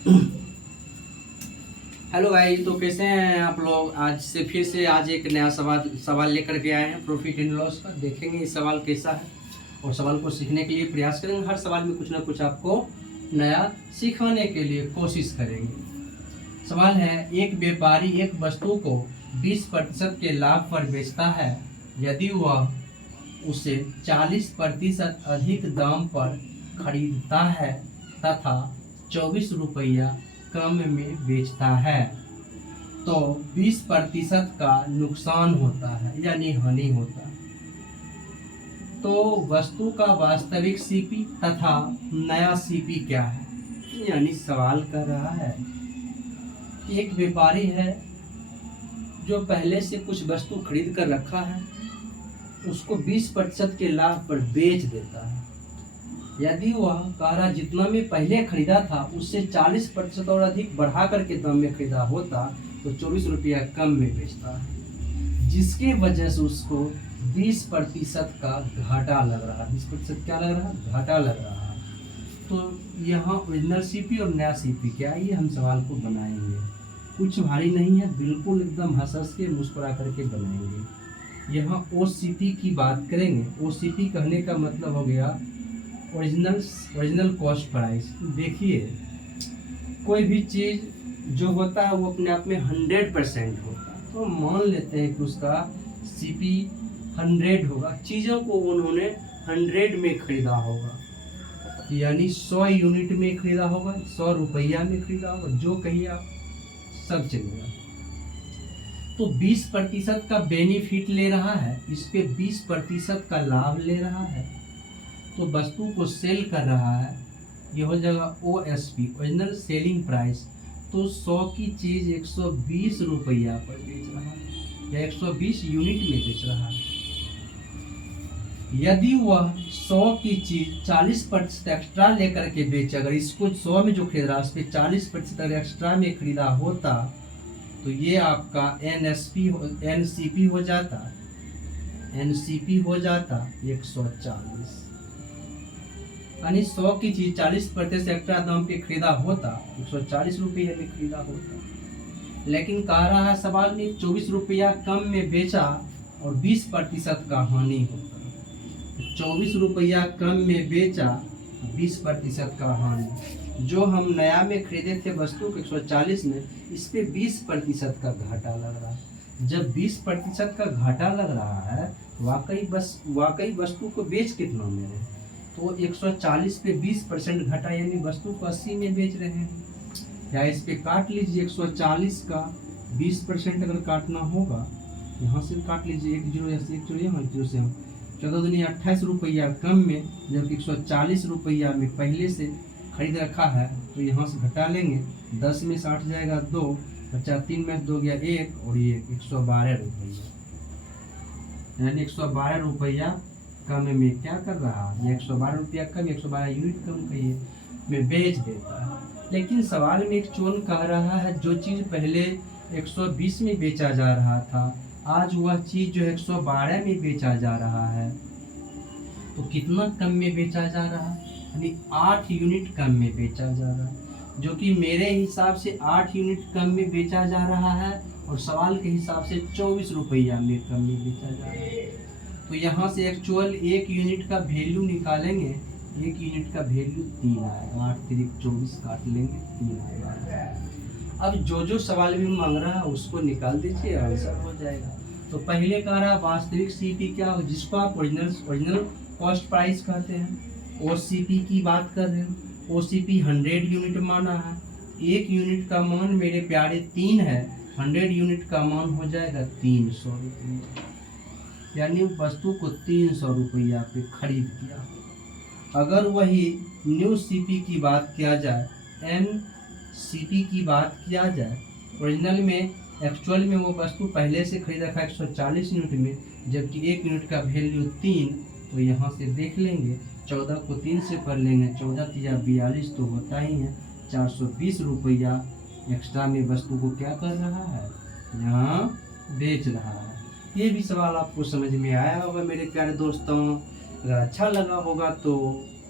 Hello भाई, तो कैसे हैं आप लोग। आज एक नया सवाल लेकर के आए हैं प्रॉफिट एंड लॉस का। देखेंगे इस सवाल कैसा है और सवाल को सीखने के लिए प्रयास करेंगे। हर सवाल में कुछ ना कुछ आपको नया सिखाने के लिए कोशिश करेंगे। सवाल है, एक व्यापारी एक वस्तु को 20% के लाभ पर बेचता है यदि वह उसे 40% अधिक दाम पर खरीदता है तथा 24 रुपया कम में बेचता है तो 20% का नुकसान होता है यानी हानि होता है। तो वस्तु का वास्तविक सीपी तथा नया सीपी क्या है। यानी सवाल कर रहा है, एक व्यापारी है जो पहले से कुछ वस्तु खरीद कर रखा है, उसको 20% के लाभ पर बेच देता है। यदि वह कारा जितना में पहले खरीदा था उससे 40% और अधिक बढ़ा करके दाम में खरीदा होता तो 24 रुपया कम में बेचता है, जिसके वजह से उसको 20% का घाटा लग रहा है। 20% क्या लग रहा है? घाटा लग रहा है। तो यहाँ ओरिजिनल सीपी और नया सीपी क्या है, ये हम सवाल को बनाएंगे। कुछ भारी नहीं है, बिल्कुल एकदम हंस के मुस्कुरा करके बनाएंगे। यहाँ ओसीपी की बात करेंगे। ओसीपी कहने का मतलब हो गया ओरिजिनल कॉस्ट प्राइस। देखिए, कोई भी चीज़ जो होता है वो अपने आप में 100% होता है। तो मान लेते हैं कि उसका सीपी 100 होगा। चीज़ों को उन्होंने 100 में खरीदा होगा, यानी 100 यूनिट में खरीदा होगा, 100 रुपया में खरीदा होगा, जो कहिए आप, सब चलेगा। तो 20% का बेनिफिट ले रहा है, इस पे 20% का लाभ ले रहा है, तो वस्तु को सेल कर रहा है। यह हो जाएगा OSP, ओरिजिनल सेलिंग प्राइस। तो 100 की चीज़ 120 रुपया पर बेच रहा है या 120 यूनिट में बेच रहा है। यदि वह 100 की चीज़ 40% एक्स्ट्रा लेकर के बेचे, अगर इसको 100 में जो खरीद रहा है उस पर 40% अगर एक्स्ट्रा में खरीदा होता तो ये आपका NCP हो जाता 140। यानी 100 की चीज 40% एक्स्ट्रा दाम पे खरीदा होता 140 रुपये में खरीदा होता। लेकिन कह रहा है सवाल में 24 रुपया कम में बेचा और 20% का हानि होता। 24 रुपया कम में बेचा, 20% का हानि। जो हम नया में खरीदे थे वस्तु को 140 में, इस पे 20% का घाटा लग रहा है। जब 20% का घाटा लग रहा है, वाकई वस्तु को बेच कितना में रहे, तो 140 पे 20% घटा, यानी वस्तु को 80 में बेच रहे हैं। या इस पे काट लीजिए, 140 का 20% अगर काटना होगा, यहाँ से काट लीजिए, 1 जीरो से 14 दूनी 28 रुपया कम में, जबकि 140 रुपया में पहले से खरीद रखा है, तो यहाँ से घटा लेंगे। 10 में 60 जाएगा 2, बचा 3 में 2 गया 1, और ये 112 रुपया, यानी 112 रुपया कम में क्या कर रहा है, 112 रुपया कम, 112 यूनिट कम कहिए में बेच देता है। लेकिन सवाल में एक चोन कह रहा है, जो चीज़ पहले 120 में बेचा जा रहा था, आज वह चीज़ जो 112 में बेचा जा रहा है, तो कितना कम में बेचा जा रहा है, यानी 8 यूनिट कम में बेचा जा रहा है। जो कि मेरे हिसाब से 8 यूनिट कम में बेचा जा रहा है, और सवाल के हिसाब से 24 रुपया में कम में बेचा जा रहा है। तो यहाँ से एक्चुअल 1 यूनिट का वैल्यू निकालेंगे, 1 यूनिट का वैल्यू 3 आएगा। 8 3 24 काट लेंगे, 3 आएगा। अब जो सवाल में मांग रहा है उसको निकाल दीजिए, आंसर हो जाएगा। तो पहले कह रहा वास्तविक सीपी क्या हो, जिसको आप ओरिजिनल कॉस्ट प्राइस कहते हैं। OCP की बात कर रहे हैं। OCP 100 यूनिट माना है। 1 यूनिट का मान मेरे प्यारे 3 है, 100 यूनिट का मान हो जाएगा 300 रुपये, यानी वस्तु को 300 रुपया पे खरीद किया। अगर वही न्यू सीपी की बात किया जाए, NCP की बात किया जाए, ओरिजिनल में एक्चुअल में वो वस्तु पहले से खरीदा था 140 यूनिट में, जबकि 1 यूनिट का वैल्यू 3, तो यहाँ से देख लेंगे, 14 को 3 से कर लेंगे, 14 या 42 तो होता ही है। 420 रुपया एक्स्ट्रा में वस्तु को क्या कर रहा है, यहाँ बेच रहा है। ये भी सवाल आपको समझ में आया होगा मेरे प्यारे दोस्तों। अगर अच्छा लगा होगा तो